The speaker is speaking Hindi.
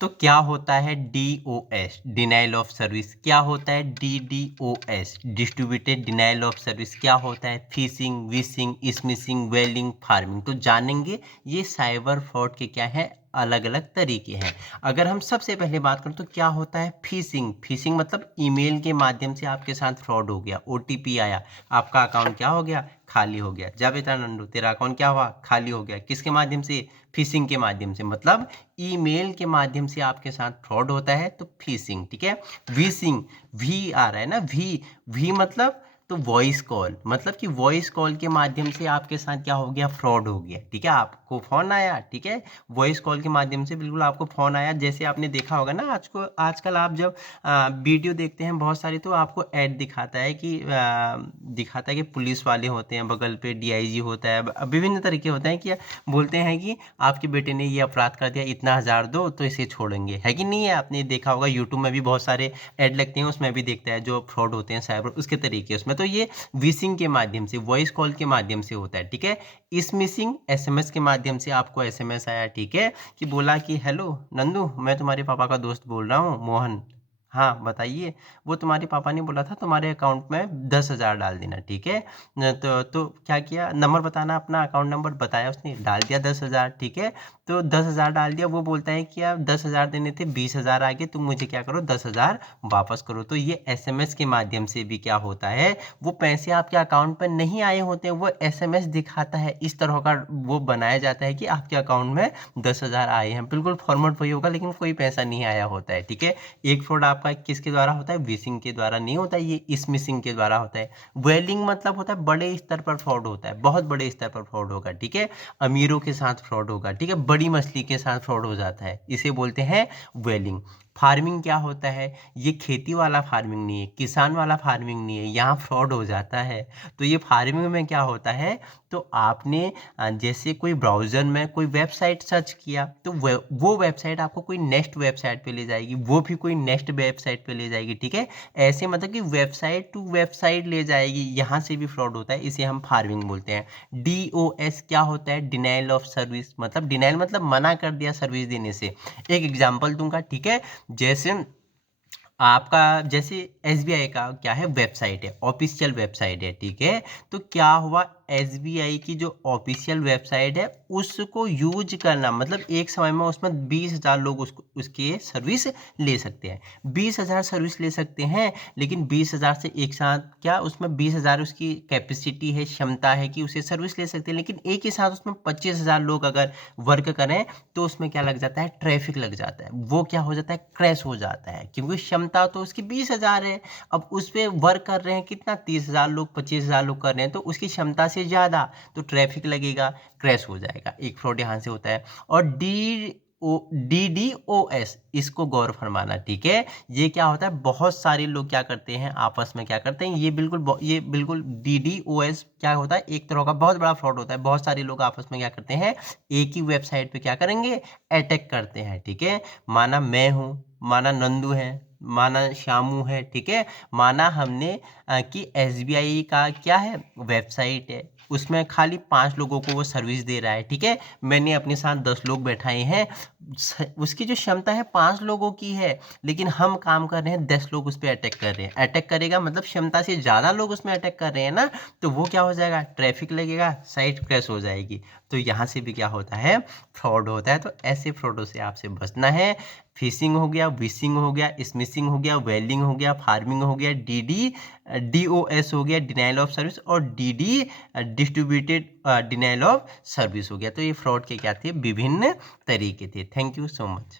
तो क्या होता है DOS, डिनाइल ऑफ सर्विस? क्या होता है DDoS, distributed denial of service? क्या होता है फिशिंग, विशिंग, स्मिशिंग, वेलिंग, फार्मिंग? तो जानेंगे ये साइबर फ्रॉड के क्या है, अलग अलग तरीके हैं। अगर हम सबसे पहले बात करें तो क्या होता है फिशिंग? फिशिंग मतलब ईमेल के माध्यम से आपके साथ फ्रॉड हो गया, OTP आया, आपका अकाउंट क्या हो गया, खाली हो गया। जा बेटा नंदू, तेरा अकाउंट क्या हुआ, खाली हो गया। किसके माध्यम से? फिशिंग के माध्यम से, मतलब ईमेल के माध्यम से आपके साथ फ्रॉड होता है, तो फिशिंग। ठीक है। विशिंग, वी आ रहा है ना, वी मतलब तो वॉइस कॉल, मतलब कि वॉइस कॉल के माध्यम से आपके साथ क्या हो गया, फ्रॉड हो गया। ठीक है, आपको फोन आया, ठीक है, वॉइस कॉल के माध्यम से बिल्कुल आपको फोन आया। जैसे आपने देखा होगा ना, आजकल आप जब वीडियो देखते हैं बहुत सारी, तो आपको ऐड दिखाता है कि पुलिस वाले होते हैं, बगल पे DIG होता है, विभिन्न तरीके होते हैं कि बोलते हैं कि आपके बेटे ने ये अपराध कर दिया, इतना हज़ार दो तो इसे छोड़ेंगे, है कि नहीं है? आपने देखा होगा यूट्यूब में भी बहुत सारे ऐड लगते हैं, उसमें भी देखता है जो फ्रॉड होते हैं साइबर, उसके तरीके उसमें। तो ये विशिंग के माध्यम से, वॉइस कॉल के माध्यम से होता है। ठीक है। स्मिशिंग, SMS के माध्यम से आपको SMS आया, ठीक है, कि बोला कि हेलो नंदू, मैं तुम्हारे पापा का दोस्त बोल रहा हूँ, मोहन। हाँ बताइए, वो तुम्हारे पापा ने बोला था तुम्हारे अकाउंट में 10,000 डाल देना। ठीक है। तो क्या किया, नंबर बताना, अपना अकाउंट नंबर बताया, उसने डाल दिया 10,000। ठीक है। तो 10,000 डाल दिया, वो बोलता है कि आप 10,000 देने थे, 20,000 आ गए, तुम मुझे क्या करो, 10,000 वापस करो। तो ये SMS के माध्यम से भी क्या होता है, वो पैसे आपके अकाउंट पर नहीं आए होते हैं, वो SMS दिखाता है, इस तरह का वो बनाया जाता है कि आपके अकाउंट में 10,000 आए हैं। बिल्कुल फॉर्मेट वही होगा, लेकिन कोई पैसा नहीं आया होता है। ठीक है। एक फ्रॉड आपका किसके द्वारा होता है, विशिंग के द्वारा नहीं होता, ये स्मिशिंग के द्वारा होता है। वेलिंग मतलब होता है बड़े स्तर पर फ्रॉड होता है, बहुत बड़े स्तर पर फ्रॉड होगा। ठीक है। अमीरों के साथ फ्रॉड होगा, ठीक है, बड़ी मछली के साथ फ्रॉड हो जाता है, इसे बोलते हैं वेलिंग। फार्मिंग क्या होता है, ये खेती वाला फार्मिंग नहीं है, किसान वाला फार्मिंग नहीं है, यहाँ फ्रॉड हो जाता है। तो ये फार्मिंग में क्या होता है, तो आपने जैसे कोई ब्राउज़र में कोई वेबसाइट सर्च किया, तो वो वेबसाइट आपको कोई नेक्स्ट वेबसाइट पे ले जाएगी, वो भी कोई नेक्स्ट वेबसाइट पे ले जाएगी। ठीक है। ऐसे मतलब कि वेबसाइट टू वेबसाइट ले जाएगी, यहाँ से भी फ्रॉड होता है, इसे हम फार्मिंग बोलते हैं। DOS क्या होता है, डिनाइल ऑफ सर्विस, मतलब डिनाइल मतलब मना कर दिया सर्विस देने से। एक एग्जांपल दूंगा, ठीक है। जैसे आपका, जैसे SBI का क्या है, वेबसाइट है, ऑफिशियल वेबसाइट है। ठीक है। तो क्या हुआ, SBI की जो ऑफिशियल वेबसाइट है उसको यूज करना, मतलब एक समय में उसमें 20,000 लोग उसके सर्विस ले सकते हैं। 20,000 सर्विस ले सकते हैं, लेकिन 20,000 से एक साथ क्या, उसमें 20,000 उसकी कैपेसिटी है, क्षमता है कि उसे सर्विस ले सकते हैं, लेकिन एक ही साथ उसमें 25,000 लोग अगर वर्क करें, तो उसमें क्या लग जाता है, ट्रैफिक लग जाता है, वो क्या हो जाता है, क्रैश हो जाता है, क्योंकि क्षमता तो उसकी 20,000 है। अब उस पर वर्क कर रहे हैं कितना, 30,000 लोग, 25,000 लोग कर रहे हैं, तो उसकी क्षमता से ज़्यादा, तो ट्रैफिक लगेगा, क्रैश हो जाएगा। एक फ्रॉड यहाँ से होता है। और DDoS, इसको गौर फरमाना। ठीक है। ये क्या होता है, बहुत सारे लोग क्या करते हैं, आपस में क्या करते हैं, ये बिल्कुल DDoS क्या होता है, एक तरह का बहुत बड़ा फ्रॉड होता है। बहुत सारे लोग आपस में क्या करते हैं, एक ही वेबसाइट पे क्या करेंगे, अटैक करते हैं। ठीक है। माना मैं हूँ, माना नंदू है, माना श्यामू है, ठीक है, माना हमने कि SBI का क्या है, वेबसाइट है, उसमें खाली 5 लोगों को वो सर्विस दे रहा है। ठीक है। मैंने अपने साथ 10 लोग बैठाए हैं, उसकी जो क्षमता है 5 लोगों की है, लेकिन हम काम कर रहे हैं, 10 लोग उस पर अटैक कर रहे हैं। अटैक करेगा मतलब क्षमता से ज़्यादा लोग उसमें अटैक कर रहे हैं ना, तो वो क्या हो जाएगा, ट्रैफिक लगेगा, साइट क्रैश हो जाएगी। तो यहाँ से भी क्या होता है, फ्रॉड होता है। तो ऐसे फ्रॉडों से आपसे बचना है। फिशिंग हो गया, विशिंग हो गया, स्मिशिंग हो गया, वेलिंग हो गया, फार्मिंग हो गया, DOS हो गया, डिनाइल ऑफ सर्विस, और डिस्ट्रीब्यूटेड डिनाइल ऑफ सर्विस हो गया। तो ये फ्रॉड के क्या थे, विभिन्न तरीके थे। Thank you so much.